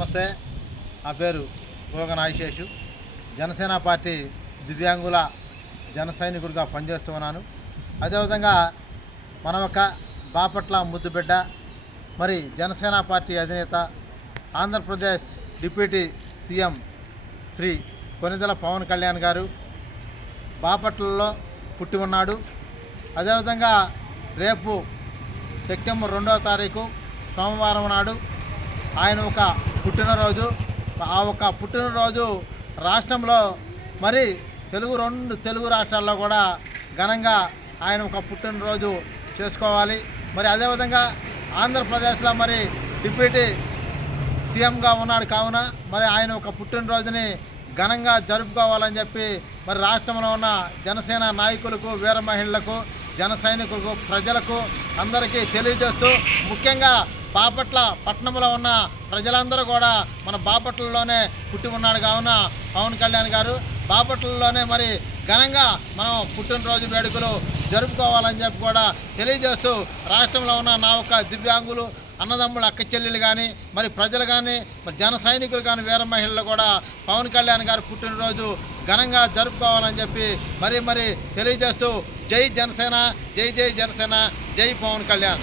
నమస్తే. నా పేరు గోగన్ ఆశేషు. జనసేన పార్టీ దివ్యాంగుల జన సైనికుడిగా పనిచేస్తూ ఉన్నాను. అదేవిధంగా మన యొక్క బాపట్ల ముద్దుబిడ్డ, మరి జనసేన పార్టీ అధినేత, ఆంధ్రప్రదేశ్ డిప్యూటీ సీఎం శ్రీ కొనిదెల పవన్ కళ్యాణ్ గారు బాపట్లలో పుట్టి ఉన్నాడు. అదేవిధంగా రేపు సెప్టెంబర్ 2వ తారీఖు సోమవారం నాడు ఆయన ఒక పుట్టినరోజు. ఆ ఒక పుట్టినరోజు రాష్ట్రంలో మరి రెండు తెలుగు రాష్ట్రాల్లో కూడా ఘనంగా ఆయన ఒక పుట్టినరోజు చేసుకోవాలి. మరి అదేవిధంగా ఆంధ్రప్రదేశ్లో మరి డిప్యూటీ సీఎంగా ఉన్నాడు కావున మరి ఆయన ఒక పుట్టినరోజుని ఘనంగా జరుపుకోవాలని చెప్పి మరి రాష్ట్రంలో ఉన్న జనసేన నాయకులకు, వీర మహిళలకు, జన సైనికులకు, ప్రజలకు అందరికీ తెలియజేస్తూ, ముఖ్యంగా బాపట్ల పట్టణంలో ఉన్న ప్రజలందరూ కూడా మన బాపట్లలోనే పుట్టి ఉన్నాడు కావున పవన్ కళ్యాణ్ గారు బాపట్లలోనే మరి ఘనంగా మనం పుట్టినరోజు వేడుకలు జరుపుకోవాలని చెప్పి కూడా తెలియజేస్తూ, రాష్ట్రంలో ఉన్న నా ఒక దివ్యాంగులు, అన్నదమ్ములు, అక్క చెల్లెలు కానీ, మరి ప్రజలు కానీ, మరి జన సైనికులు కానీ, వీర మహిళలు కూడా పవన్ కళ్యాణ్ గారు పుట్టినరోజు ఘనంగా జరుపుకోవాలని చెప్పి మరి తెలియజేస్తూ, జై జనసేన, జై జై జనసేన, జై పవన్ కళ్యాణ్.